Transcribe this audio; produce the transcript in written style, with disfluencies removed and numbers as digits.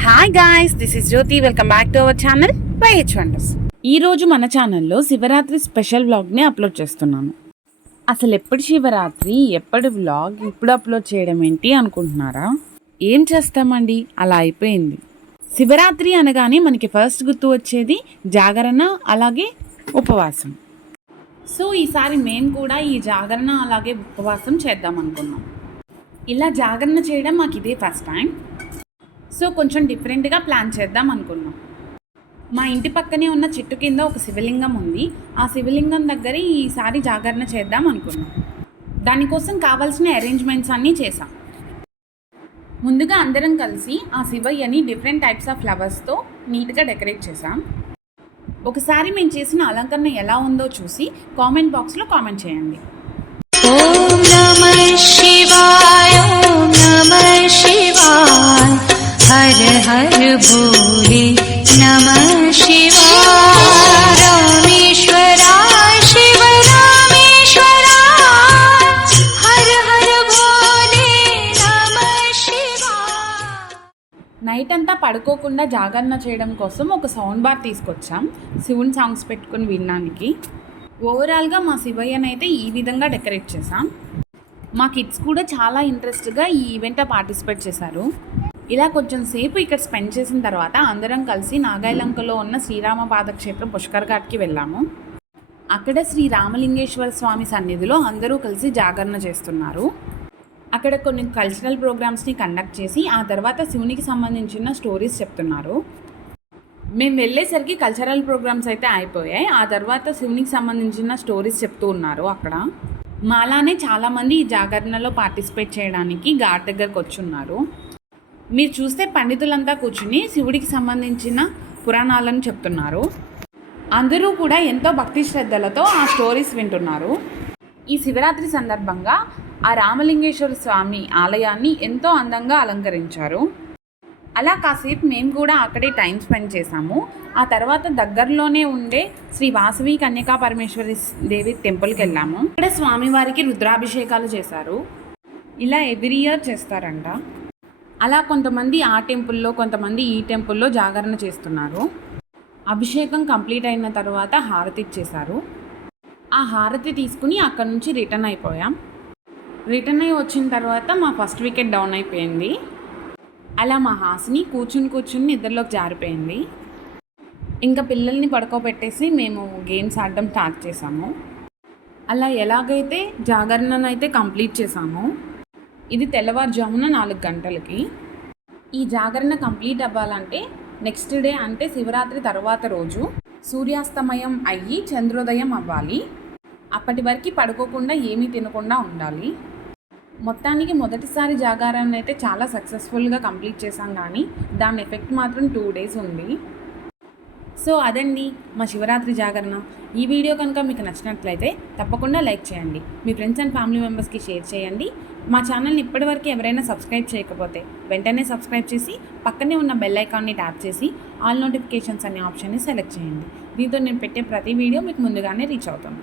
Hi guys, this is Jyoti. Welcome back to our channel YH wonders. ఈరోజు మన ఛానల్లో Shivaratri special వ్లాగ్ని upload చేస్తున్నాను. అసలు ఎప్పుడు శివరాత్రి, ఎప్పటి వ్లాగ్ ఇప్పుడు అప్లోడ్ చేయడం ఏంటి అనుకుంటున్నారా? ఏం చేస్తామండి, అలా అయిపోయింది. శివరాత్రి అనగానే మనకి ఫస్ట్ గుర్తు వచ్చేది జాగరణ, అలాగే ఉపవాసం. సో ఈసారి మేము కూడా ఈ జాగరణ అలాగే ఉపవాసం చేద్దాం అనుకున్నాం. ఇలా జాగరణ చేయడం మాకు ఇదే ఫస్ట్ టైం. సో కొంచెం డిఫరెంట్గా ప్లాన్ చేద్దాం అనుకున్నాం. మా ఇంటి పక్కనే ఉన్న చెట్టు కింద ఒక శివలింగం ఉంది. ఆ శివలింగం దగ్గర ఈసారి జాగరణ చేద్దాం అనుకున్నాం. దానికోసం కావాల్సిన అరేంజ్మెంట్స్ అన్నీ చేసాం. ముందుగా అందరం కలిసి ఆ శివయ్యని డిఫరెంట్ టైప్స్ ఆఫ్ ఫ్లవర్స్తో నీట్గా డెకరేట్ చేసాం. ఒకసారి మేము చేసిన అలంకరణ ఎలా ఉందో చూసి కామెంట్ బాక్స్లో కామెంట్ చేయండి. ఓం నమః శివాయ, ఓం నమః శివాయ, హర హర భోలే నమః శివాయ, రామేశ్వరాయ శివ రామేశ్వరాయ, హర హర భోలే నమః శివాయ. నైట్ అంతా పడుకోకుండా జాగరణ చేయడం కోసం ఒక సౌండ్ బార్ తీసుకొచ్చాం, శివుని సాంగ్స్ పెట్టుకుని వినడానికి. ఓవరాల్గా మా శివయ్యనైతే ఈ విధంగా డెకరేట్ చేసాం. మా కిడ్స్ కూడా చాలా ఇంట్రెస్ట్గా ఈ ఈవెంట్లో పార్టిసిపేట్ చేశారు. ఇలా కొంచెం సేపు ఇక్కడ స్పెండ్ చేసిన తర్వాత అందరం కలిసి నాగాయలంకలో ఉన్న శ్రీరామ పాదక్షేత్రం పుష్కర్ ఘాట్కి వెళ్ళాము. అక్కడ శ్రీ రామలింగేశ్వర స్వామి సన్నిధిలో అందరూ కలిసి జాగరణ చేస్తున్నారు. అక్కడ కొన్ని కల్చరల్ ప్రోగ్రామ్స్ని కండక్ట్ చేసి ఆ తర్వాత శివునికి సంబంధించిన స్టోరీస్ చెప్తున్నారు. మేము వెళ్ళేసరికి కల్చరల్ ప్రోగ్రామ్స్ అయితే అయిపోయాయి. ఆ తర్వాత శివునికి సంబంధించిన స్టోరీస్ చెప్తూ ఉన్నారు అక్కడ. మాలానే చాలామంది ఈ జాగరణలో పార్టిసిపేట్ చేయడానికి ఘాట్ దగ్గరకు వచ్చి ఉన్నారు. మీరు చూస్తే పండితులంతా కూర్చుని శివుడికి సంబంధించిన పురాణాలను చెప్తున్నారు. అందరూ కూడా ఎంతో భక్తి శ్రద్ధలతో ఆ స్టోరీస్ వింటున్నారు. ఈ శివరాత్రి సందర్భంగా ఆ రామలింగేశ్వర స్వామి ఆలయాన్ని ఎంతో అందంగా అలంకరించారు. అలా కాసేపు మేము కూడా అక్కడే టైం స్పెండ్ చేశాము. ఆ తర్వాత దగ్గరలోనే ఉండే శ్రీ వాసవి కన్యకా పరమేశ్వరి దేవి టెంపుల్కి వెళ్ళాము. ఇక్కడ స్వామివారికి రుద్రాభిషేకాలు చేశారు. ఇలా ఎవ్రీ ఇయర్ చేస్తారంట. అలా కొంతమంది ఆ టెంపుల్లో, కొంతమంది ఈ టెంపుల్లో జాగరణ చేస్తున్నారు. అభిషేకం కంప్లీట్ అయిన తర్వాత హారతి ఇచ్చేశారు. ఆ హారతి తీసుకుని అక్కడ నుంచి రిటర్న్ అయిపోయాం. రిటర్న్ అయ్యి వచ్చిన తర్వాత మా ఫస్ట్ వికెట్ డౌన్ అయిపోయింది. అలా మా హాసిని కూర్చుని నిద్రలోకి జారిపోయింది. ఇంకా పిల్లల్ని పడుకోబెట్టేసి మేము గేమ్స్ ఆడడం స్టార్ట్ చేసాము. అలా ఎలాగైతే జాగరణను అయితే కంప్లీట్ చేసాము. ఇది తెల్లవారుజామున 4 గంటలకి. ఈ జాగరణ కంప్లీట్ అవ్వాలంటే నెక్స్ట్ డే అంటే శివరాత్రి తర్వాత రోజు సూర్యాస్తమయం అయ్యి చంద్రోదయం అవ్వాలి. అప్పటి వరకు పడుకోకుండా ఏమీ తినకుండా ఉండాలి. మొత్తానికి మొదటిసారి జాగారాన్ని అయితే చాలా సక్సెస్ఫుల్గా కంప్లీట్ చేశాం, కానీ దాని ఎఫెక్ట్ మాత్రం 2 days ఉంది. సో అదండి మా శివరాత్రి జాగరణ. ఈ వీడియో కనుక మీకు నచ్చినట్లయితే తప్పకుండా లైక్ చేయండి, మీ ఫ్రెండ్స్ అండ్ ఫ్యామిలీ మెంబర్స్కి షేర్ చేయండి. మా ఛానల్ని ఇప్పటివరకు ఎవరైనా సబ్స్క్రైబ్ చేయకపోతే వెంటనే సబ్స్క్రైబ్ చేసి పక్కనే ఉన్న బెల్ ఐకాన్ని ట్యాప్ చేసి ఆల్ నోటిఫికేషన్స్ అనే ఆప్షన్ని సెలెక్ట్ చేయండి. దీంతో నేను పెట్టే ప్రతి వీడియో మీకు ముందుగానే రీచ్ అవుతుంది.